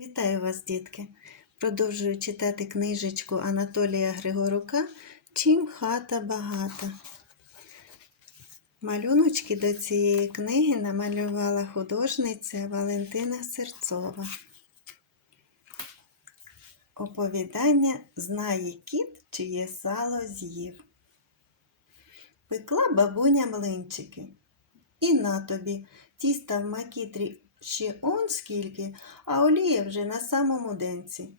Вітаю вас, дітки! Продовжую читати книжечку Анатолія Григорука Чим хата багата. Малюночки до цієї книги намалювала художниця Валентина Серцова. Оповідання Знає кіт, чиє сало з'їв. Пекла бабуня млинчики. І на тобі тіста в макітрі ще он скільки, а олія вже на самому денці.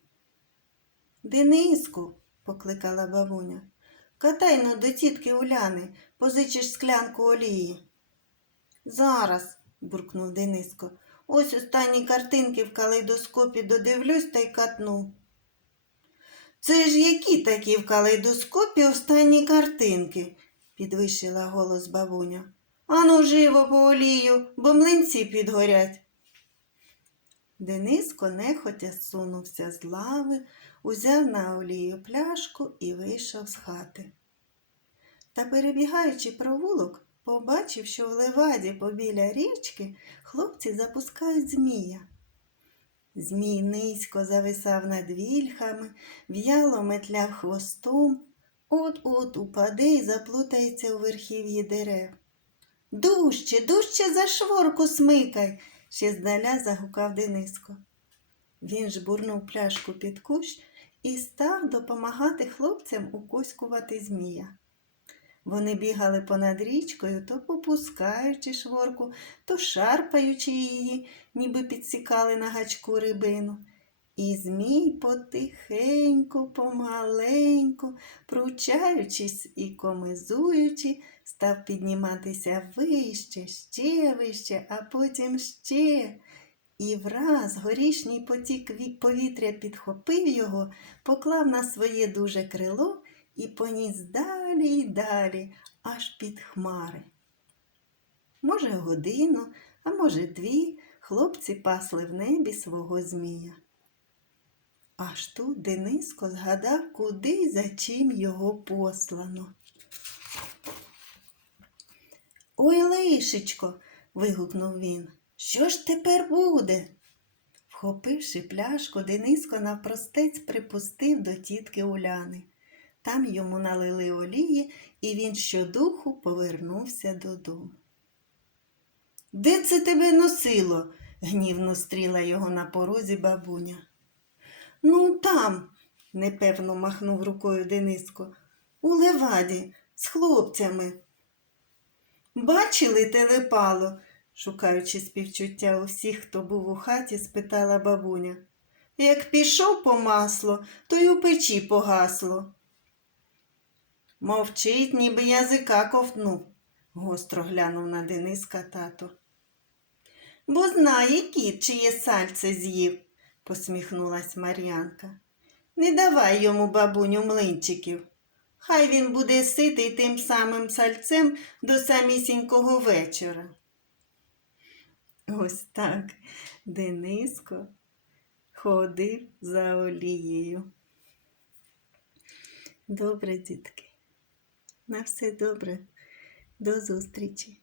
Дениску, покликала бабуня, катай ну до тітки Уляни, позичиш склянку олії. Зараз, буркнув Дениско, ось останні картинки в калейдоскопі додивлюсь та й катну. Це ж які такі в калейдоскопі останні картинки? підвищила голос бабуня. Ану живо по олію, бо млинці підгорять. Дениско нехотя сунувся з лави, узяв на олію пляшку і вийшов з хати. Та, перебігаючи провулок, побачив, що в леваді побіля річки хлопці запускають змія. Змій низько зависав над вільхами, в'яло метляв хвостом, от-от упаде і заплутається у верхів'ї дерев. Дужче, дужче за шворку смикай, ще здаля загукав Дениско. Він жбурнув пляшку під кущ і став допомагати хлопцям укоськувати змія. Вони бігали понад річкою, то попускаючи шворку, то шарпаючи її, ніби підсікали на гачку рибину. І змій потихеньку, помаленьку, пручаючись і комизуючи, став підніматися вище, ще вище, а потім ще. І враз горішній потік повітря підхопив його, поклав на своє дуже крило і поніс далі й далі, аж під хмари. Може, годину, а може, дві хлопці пасли в небі свого змія. Аж тут Дениско згадав, куди й за чим його послано. Ой, лишечко, вигукнув він. Що ж тепер буде? Вхопивши пляшку, Дениско навпростець припустив до тітки Уляни. Там йому налили олії, і він щодуху повернувся додому. Де це тебе носило? гнівно стріла його на порозі бабуня. Ну, там, непевно махнув рукою Дениско, у леваді з хлопцями. Бачили телепало? шукаючи співчуття у всіх, хто був у хаті, спитала бабуня. Як пішов по масло, то й у печі погасло. Мовчить, ніби язика ковтнув, гостро глянув на Дениска тато. Бо знає кіт, чиє сальце з'їв, посміхнулась Мар'янка. Не давай йому, бабуню, млинчиків. Хай він буде ситий тим самим сальцем до самісінького вечора. Ось так Дениско ходив за олією. Добре, дітки. На все добре. До зустрічі.